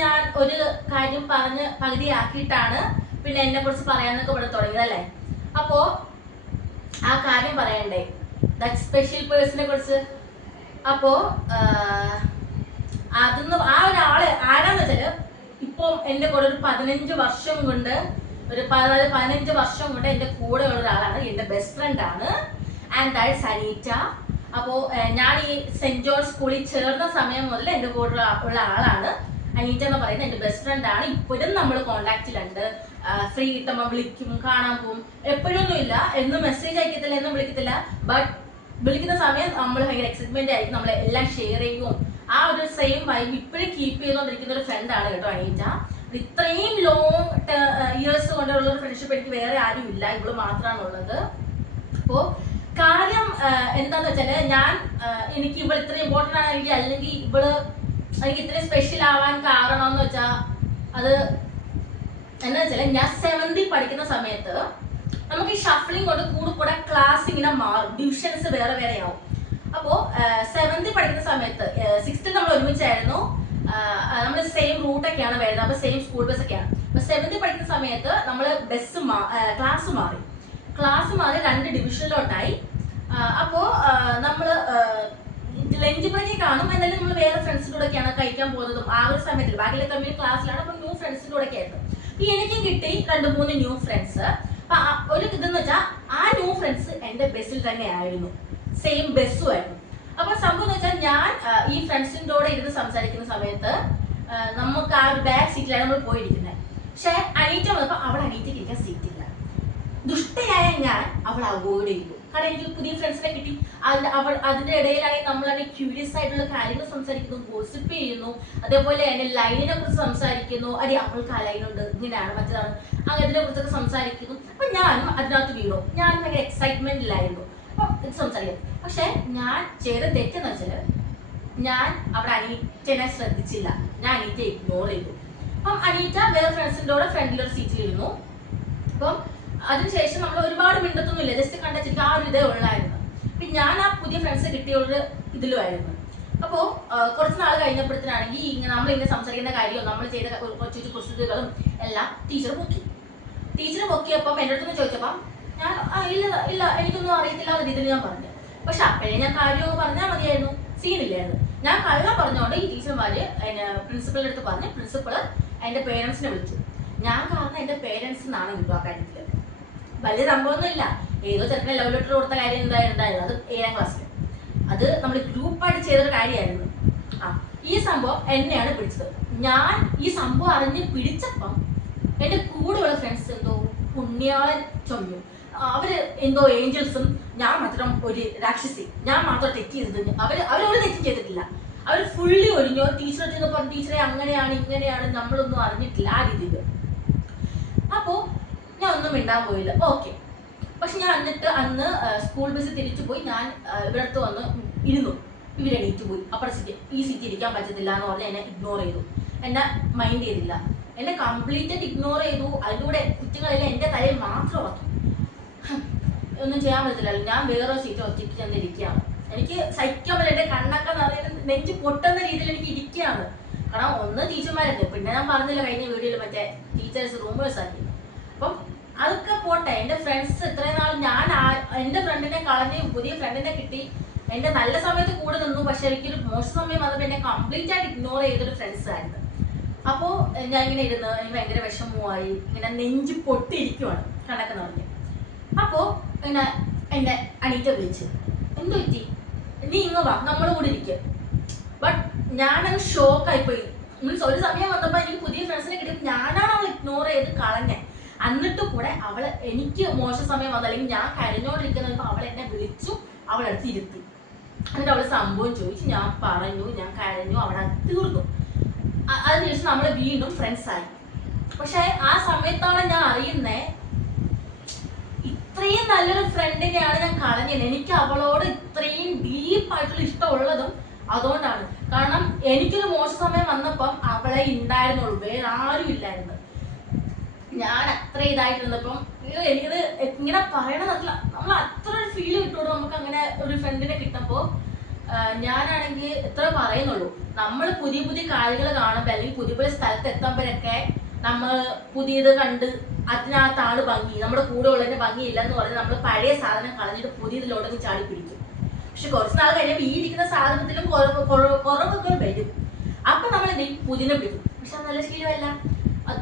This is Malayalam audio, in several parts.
ഞാൻ ഒരു കാര്യം പറഞ്ഞ് പകുതിയാക്കിയിട്ടാണ് പിന്നെ എന്നെ കുറിച്ച് പറയാനൊക്കെ ഇവിടെ തുടങ്ങിയത് അല്ലേ അപ്പോ ആ കാര്യം പറയണ്ടേ? ദാറ്റ് സ്പെഷ്യൽ പേഴ്സിനെ കുറിച്ച്. അപ്പോ അതൊന്ന് ആ ഒരാൾ ആരാന്ന് വെച്ചാൽ ഇപ്പം എന്റെ കൂടെ ഒരു പതിനഞ്ച് വർഷം കൊണ്ട് ഒരു പതിനാല് പതിനഞ്ച് വർഷം കൊണ്ട് എന്റെ കൂടെ ഉള്ള ഒരാളാണ്. എന്റെ ബെസ്റ്റ് ഫ്രണ്ട് ആണ്. ആൻഡ് ദാറ്റ് സനീറ്റ അപ്പോ ഞാൻ ഈ സെന്റ് ജോർജ് സ്കൂളിൽ ചേർന്ന സമയം മുതൽ എന്റെ കൂടെ ഉള്ള ആളാണ്. അനീറ്റ എന്ന് പറയുന്നത് എന്റെ ബെസ്റ്റ് ഫ്രണ്ട് ആണ്. ഇപ്പോഴും നമ്മൾ കോണ്ടാക്റ്റിലുണ്ട് ഫ്രീ കിട്ടുമ്പോൾ വിളിക്കും കാണാൻ പോകും എപ്പോഴൊന്നും ഇല്ല എന്നും മെസ്സേജ് അയക്കത്തില്ല എന്നും വിളിക്കത്തില്ല. ബട്ട് വിളിക്കുന്ന സമയം നമ്മൾ ഭയങ്കര എക്സൈറ്റ്മെന്റ് ആയിരിക്കും. നമ്മൾ എല്ലാം ഷെയർ ചെയ്യും. ആ ഒരു സെയിം വൈബ് ഇപ്പോഴും കീപ്പ് ചെയ്തുകൊണ്ടിരിക്കുന്ന ഒരു ഫ്രണ്ട് ആണ് കേട്ടോ അനീറ്റ. ഇത്രയും ലോങ് ഇയേഴ്സ് കൊണ്ടുള്ള ഒരു ഫ്രണ്ട്ഷിപ്പ് എനിക്ക് വേറെ ആരും ഇല്ല. ഇവൾ മാത്രമാണ് ഉള്ളത്. അപ്പോ കാര്യം എന്താന്ന് വെച്ചാൽ ഞാൻ എനിക്ക് ഇവൾ ഇത്ര ഇമ്പോർട്ടന്റ് ആണെങ്കിൽ അല്ലെങ്കിൽ ഇവൾ എനിക്ക് ഇത്രയും സ്പെഷ്യൽ ആവാൻ കാരണം എന്ന് വെച്ചാൽ അത് എന്താ വെച്ചാൽ ഞാൻ സെവന്തിൽ പഠിക്കുന്ന സമയത്ത് നമുക്ക് ഈ ഷഫ്ലിംഗ് കൊണ്ട് കൂടെ കൂടെ ക്ലാസ് ഇങ്ങനെ മാറും. ഡിവിഷൻസ് വേറെ വേറെ ആവും അപ്പോൾ സെവന്തിൽ പഠിക്കുന്ന സമയത്ത് സിക്സ്ത്തിൽ നമ്മൾ ഒരുമിച്ചായിരുന്നു. നമ്മൾ സെയിം റൂട്ടൊക്കെയാണ് വരുന്നത്. അപ്പോൾ സെയിം സ്കൂൾ ബസ് ഒക്കെയാണ്. അപ്പോൾ സെവന്തിൽ പഠിക്കുന്ന സമയത്ത് നമ്മൾ ബസ് മാ ക്ലാസ് മാറി. ക്ലാസ് മാറി രണ്ട് ഡിവിഷനിലോട്ടായി ആ, അപ്പോ ആ, നമ്മൾ ബ്രേക്ക് കാണും എന്നാലും നമ്മൾ വേറെ ഫ്രണ്ട്സിന്റെ കൂടെയൊക്കെയാണ് കഴിക്കാൻ പോകുന്നതും ആ ഒരു സമയത്ത്. ബാക്കിയുള്ള തമ്മിൽ ക്ലാസ്സിലാണ് അപ്പൊ ന്യൂ ഫ്രണ്ട്സിന്റെ കൂടെ ആയിരുന്നു. ഈ എനിക്കും കിട്ടി രണ്ട് മൂന്ന് ന്യൂ ഫ്രണ്ട്സ് ഒരു ഇതെന്ന് വെച്ചാൽ ആ ന്യൂ ഫ്രണ്ട്സ് എന്റെ ബസ്സിൽ തന്നെ ആയിരുന്നു. സെയിം ബസ്സും ആയിരുന്നു. അപ്പൊ സംഭവം എന്ന് വെച്ചാൽ ഞാൻ ഈ ഫ്രണ്ട്സിന്റെ കൂടെ ഇരുന്ന് സംസാരിക്കുന്ന സമയത്ത് നമുക്ക് ആ ഒരു ബാക്ക് സീറ്റിലാണ് നമ്മൾ പോയിരിക്കുന്നത് പക്ഷെ അനീറ്റ വന്നപ്പോ അവൾ അനീറ്റയ്ക്ക് ഇരിക്കാൻ സീറ്റില്ല ദുഷ്ടയായ ഞാൻ അവൾ അവോയ്ഡ് ചെയ്തു കാരണം പുതിയ ഫ്രണ്ട്സിനെ കിട്ടി. അതിന്റെ അവർ അതിന്റെ ഇടയിലായി നമ്മളാണ് ക്യൂരിയസ് ആയിട്ടുള്ള കാര്യങ്ങൾ സംസാരിക്കുന്നു ഗോസിപ്പ് ചെയ്യുന്നു അതേപോലെ തന്നെ ലൈനിനെ കുറിച്ച് സംസാരിക്കുന്നു. അരി അവൾക്ക് ആ ലൈനുണ്ട് ഇങ്ങനെയാണ് മറ്റേതാണ്. അങ്ങനത്തിനെ കുറിച്ചൊക്കെ സംസാരിക്കുന്നു. അപ്പൊ ഞാനും അതിനകത്ത് വീണു. ഞാൻ ഭയങ്കര എക്സൈറ്റ്മെന്റിലായിരുന്നു അപ്പൊ ഇത് സംസാരിക്കും. പക്ഷെ ഞാൻ ചെയ്ത തെറ്റെന്ന് വെച്ചാൽ ഞാൻ അവിടെ അനീറ്റനെ ശ്രദ്ധിച്ചില്ല. ഞാൻ അനീറ്റ ഇഗ്നോർ ചെയ്തു. അപ്പം അനീറ്റ വേറെ ഫ്രണ്ട്സിന്റെ കൂടെ ഫ്രണ്ടിലൊരു സീറ്റിലിരുന്നു അപ്പം അതിനുശേഷം നമ്മൾ ഒരുപാട് മിണ്ടത്തൊന്നുമില്ല. ജസ്റ്റ് കണ്ടിട്ട് ആ ഒരു ഇതേ ഉള്ളായിരുന്നു. അപ്പം ഞാൻ ആ പുതിയ ഫ്രണ്ട്സ് കിട്ടിയൊരു ഇതിലുമായിരുന്നു. അപ്പോൾ കുറച്ച് നാൾ കഴിഞ്ഞപ്പോഴത്തേനാണെങ്കിൽ ഇങ്ങനെ നമ്മൾ ഇങ്ങനെ സംസാരിക്കുന്ന കാര്യവും നമ്മൾ ചെയ്ത കുറച്ച് കുസൃതികളും എല്ലാം ടീച്ചർ പൊക്കി. ടീച്ചർ പൊക്കിയപ്പം എന്റെ അടുത്തൊന്ന് ചോദിച്ചപ്പം ഞാൻ ഇല്ല ഇല്ല എനിക്കൊന്നും അറിയത്തില്ല എന്ന രീതിയിൽ ഞാൻ പറഞ്ഞു. പക്ഷെ അപ്പോഴേ ഞാൻ കാര്യമൊക്കെ പറഞ്ഞാൽ മതിയായിരുന്നു. സീനില്ലായിരുന്നു ഞാൻ കള്ളം പറഞ്ഞുകൊണ്ട് ഈ ടീച്ചർമാര് എന്നെ പ്രിൻസിപ്പളിന്റെ അടുത്ത് പറഞ്ഞ് പ്രിൻസിപ്പൾ എന്റെ പേരൻസിനെ വിളിച്ചു. ഞാൻ കാരണം എന്റെ പേരൻസ് എന്നാണ് കിട്ടും ആ കാര്യത്തിൽ. വലിയ സംഭവമൊന്നുമില്ല. ഏതോ ചെറുക്കനെ ലവ് ലെറ്റർ കൊടുത്ത കാര്യം എന്തായിരുന്നു അത് ഏഴാം ക്ലാസ്സിൽ അത് നമ്മൾ ഗ്രൂപ്പായിട്ട് ചെയ്തൊരു കാര്യമായിരുന്നു. ആ ഈ സംഭവം എന്നെയാണ് പിടിച്ചത്. ഞാൻ ഈ സംഭവം അറിഞ്ഞ് പിടിച്ചപ്പം എന്റെ കൂടെയുള്ള ഫ്രണ്ട്സ് എന്തോ പുണ്യാളൻ ചൊല്ലു. അവർ എന്തോ ഏഞ്ചൽസും ഞാൻ മാത്രം ഒരു രാക്ഷസി. ഞാൻ മാത്രം തെറ്റ് ചെയ്തത് അവർ അവരൊരു തെറ്റും ചെയ്തിട്ടില്ല. അവർ ഫുള്ളി ഒഴിഞ്ഞു ടീച്ചറെ ചെന്ന് പറഞ്ഞു ടീച്ചറെ അങ്ങനെയാണ് ഇങ്ങനെയാണ്. നമ്മളൊന്നും അറിഞ്ഞിട്ടില്ല ആ രീതിയിൽ അപ്പോ ഞാൻ ഒന്നും മിണ്ടാൻ പോയില്ല. ഓക്കെ പക്ഷെ ഞാൻ എന്നിട്ട് അന്ന് സ്കൂൾ ബസ് തിരിച്ചു പോയി. ഞാൻ ഇവിടത്ത് വന്ന് ഇരുന്നു. ഇവരെണീറ്റ് പോയി. അപ്പുറം സിറ്റി ഈ സീറ്റ് ഇരിക്കാൻ പറ്റത്തില്ല എന്ന് പറഞ്ഞ് എന്നെ ഇഗ്നോർ ചെയ്തു. എന്നെ മൈൻഡ് ചെയ്തില്ല. എന്നെ കംപ്ലീറ്റ് ഇഗ്നോർ ചെയ്തു. അതിലൂടെ കുറ്റങ്ങളെല്ലാം എന്റെ തലയിൽ മാത്രം ഉറക്കി. ഒന്നും ചെയ്യാൻ പറ്റത്തില്ല. ഞാൻ വേറെ സീറ്റ് ഒറ്റയ്ക്ക് ചെന്നിരിക്കുകയാണ് എനിക്ക് സഹിക്കാൻ പറ്റില്ല എന്റെ കണ്ണൊക്കെ നിറയുന്ന നെഞ്ച് പൊട്ടുന്ന രീതിയിൽ എനിക്ക് ഇരിക്കുകയാണ്. കാരണം ഒന്ന് ടീച്ചർമാരുണ്ട് പിന്നെ ഞാൻ പറഞ്ഞില്ല കഴിഞ്ഞ വീഡിയോയിൽ മറ്റേ ടീച്ചേഴ്സ് റൂമേഴ്സ് ആക്കി എന്റെ ഫ്രണ്ട്സ് ഇത്രയും നാൾ ഞാൻ എന്റെ ഫ്രണ്ടിനെ കളഞ്ഞ് പുതിയ ഫ്രണ്ടിനെ കിട്ടി. എന്റെ നല്ല സമയത്ത് കൂടെ നിന്നു. പക്ഷെ എനിക്കൊരു മോശം സമയം വന്നപ്പോൾ എന്നെ കംപ്ലീറ്റ് ആയിട്ട് ഇഗ്നോർ ചെയ്തൊരു ഫ്രണ്ട്സ് ആയിരുന്നു. അപ്പോൾ ഞാൻ ഇങ്ങനെ ഇരുന്ന് എനിക്ക് ഭയങ്കര വിഷമമായി ഇങ്ങനെ നെഞ്ച് പൊട്ടിയിരിക്കുവാണ് കണക്ക് നിറഞ്ഞ്. അപ്പോൾ പിന്നെ എന്നെ അണീറ്റ വിളിച്ചു എന്തു പറ്റി? നീ ഇങ്ങ് വാ നമ്മൾ കൂടെ ഇരിക്കുക ബട്ട് ഞാനങ്ങ് ഷോക്കായി പോയി മീൻസ് ഒരു സമയം വന്നപ്പോൾ എനിക്ക് പുതിയ ഫ്രണ്ട്സിനെ കിട്ടിയപ്പോൾ ഞാനാണ് അവൾ ഇഗ്നോർ ചെയ്ത് കളഞ്ഞെ. എന്നിട്ട് കൂടെ അവൾ എനിക്ക് മോശ സമയം വന്നു. അല്ലെങ്കിൽ ഞാൻ കരഞ്ഞോണ്ടിരിക്കുന്ന അവൾ എന്നെ വിളിച്ചു അവളടുത്ത് ഇരുത്തി. എന്നിട്ട് അവൾ സംഭവം ചോദിച്ചു. ഞാൻ പറഞ്ഞു ഞാൻ കരഞ്ഞു അവിടെ തീർന്നു. അതിനുശേഷം നമ്മൾ വീണ്ടും ഫ്രണ്ട്സ് ആയി. പക്ഷെ ആ സമയത്താണ് ഞാൻ അറിയുന്നേ ഇത്രയും നല്ലൊരു ഫ്രണ്ടിനെയാണ് ഞാൻ കളഞ്ഞത്. എനിക്ക് അവളോട് ഇത്രയും ഡീപ്പ് ആയിട്ടുള്ള ഇഷ്ടമുള്ളതും അതുകൊണ്ടാണ്. കാരണം എനിക്കൊരു മോശ സമയം വന്നപ്പം അവളെ ഉണ്ടായിരുന്നുള്ളൂ. വേറെ ഇല്ലായിരുന്നു ഞാൻ അത്ര ഇതായിട്ടുള്ളപ്പം എനിക്കത് ഇങ്ങനെ പറയണമെന്നല്ല നമ്മൾ അത്ര ഒരു ഫീൽ കിട്ടുള്ളൂ നമുക്ക് അങ്ങനെ ഒരു ഫ്രണ്ടിനെ കിട്ടുമ്പോൾ ഞാനാണെങ്കിൽ എത്ര പറയുന്നുള്ളൂ. നമ്മൾ പുതിയ പുതിയ കാര്യങ്ങൾ കാണുമ്പോൾ അല്ലെങ്കിൽ പുതിയ പുതിയ സ്ഥലത്ത് എത്തുമ്പോഴൊക്കെ നമ്മൾ പുതിയത് കണ്ട് അതിനകത്ത് ആൾ ഭംഗി നമ്മുടെ കൂടെ ഉള്ളതിന്റെ ഭംഗി ഇല്ലെന്ന് പറഞ്ഞ് നമ്മൾ പഴയ സാധനം കളഞ്ഞിട്ട് പുതിയതിലോട്ടൊന്ന് ചാടി പിടിക്കും. പക്ഷെ കുറച്ച് നാൾ കഴിയുമ്പോൾ ഈ ഇരിക്കുന്ന സാധനത്തിലും കുറവ് കുറവ് കുറവൊക്കെ വരും. അപ്പൊ നമ്മൾ എന്ത് പുതിനെ പിടിക്കും പക്ഷെ നല്ല ശീലമല്ല.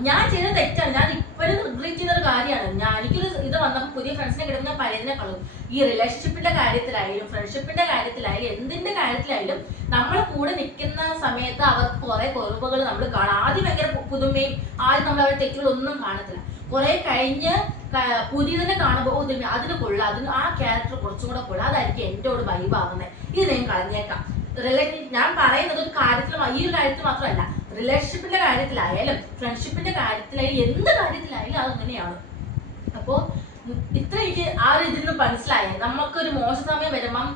ഞാൻ ചെയ്ത തെറ്റാണ്. ഞാൻ ഇപ്പോഴും റിഗ്രറ്റ് ചെയ്യുന്ന ഒരു കാര്യമാണ്. ഞാൻ എനിക്കൊരു ഇത് വന്നപ്പോൾ പുതിയ ഫ്രണ്ട്സിനെ കിട്ടുന്ന പഴയതിനെ കളയും ഈ റിലേഷൻഷിപ്പിന്റെ കാര്യത്തിലായാലും ഫ്രണ്ട്ഷിപ്പിന്റെ കാര്യത്തിലായാലും എന്തിന്റെ കാര്യത്തിലായാലും നമ്മളെ കൂടെ നിൽക്കുന്ന സമയത്ത് അവർക്ക് കുറെ കുറവുകൾ നമ്മൾ കാണാം. ആദ്യം ഭയങ്കര പുതുമയും ആദ്യം നമ്മൾ അവരുടെ തെറ്റുകളൊന്നും കാണത്തില്ല. കുറെ കഴിഞ്ഞ് പുതിയതിനെ കാണുമ്പോൾ ദൈവമേ, അതിന് കൊള്ളാം. അതിന് ആ ക്യാരക്ടർ കുറച്ചും കൂടെ കൊള്ളാം. അതായിരിക്കും എന്നോട് വൈബാകുന്നത് ഇത് ഞാൻ കളഞ്ഞേക്കാം. റിലേറ്റീവ് ഞാൻ പറയുന്നത് ഒരു കാര്യത്തിൽ ഈ ഒരു കാര്യത്തിൽ മാത്രമല്ല. റിലേഷൻഷിപ്പിന്റെ കാര്യത്തിലായാലും ഫ്രണ്ട്ഷിപ്പിന്റെ കാര്യത്തിലായാലും എന്ത് കാര്യത്തിലായാലും അതങ്ങനെയാണ് അപ്പോ ഇത്ര എനിക്ക് ആ ഒരു ഇതിൽ നിന്ന് മനസ്സിലായി. നമുക്കൊരു മോശ സമയം വരുമ്പം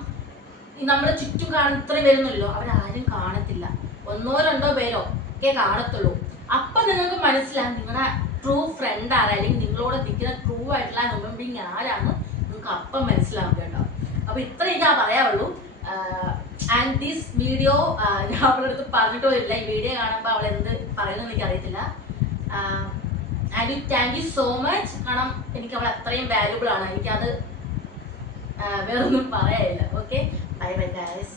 നമ്മുടെ ചുറ്റും കാണുന്ന ഇത്രയും വരുന്നല്ലോ അവരാരും കാണത്തില്ല. ഒന്നോ രണ്ടോ പേരോ ഒക്കെ കാണത്തുള്ളൂ. അപ്പൊ നിങ്ങൾക്ക് മനസ്സിലാകും നിങ്ങളുടെ ട്രൂ ഫ്രണ്ട് ആരാ അല്ലെങ്കിൽ നിങ്ങളോട് നിൽക്കുന്ന ട്രൂ ആയിട്ടുള്ള ഹ്യൂമൻ ബീങ് ആരാന്ന് നിങ്ങൾക്ക് അപ്പം മനസ്സിലാവുക കേട്ടോ. അപ്പൊ ഇത്രയും ഞാൻ പറയാവുള്ളൂ. ആൻഡ് ദിസ് വീഡിയോ ഞാൻ അവളുടെ അടുത്ത് പറഞ്ഞിട്ടോ ഇല്ല ഈ വീഡിയോ കാണുമ്പോൾ അവൾ എന്ത് പറയുന്നത് എനിക്ക് അറിയത്തില്ല and you thank you so much കാരണം എനിക്ക് അവൾ അത്രയും വാല്യുബിൾ ആണ്. എനിക്കത് ആ, വേറൊന്നും പറയാനില്ല. Okay bye bye guys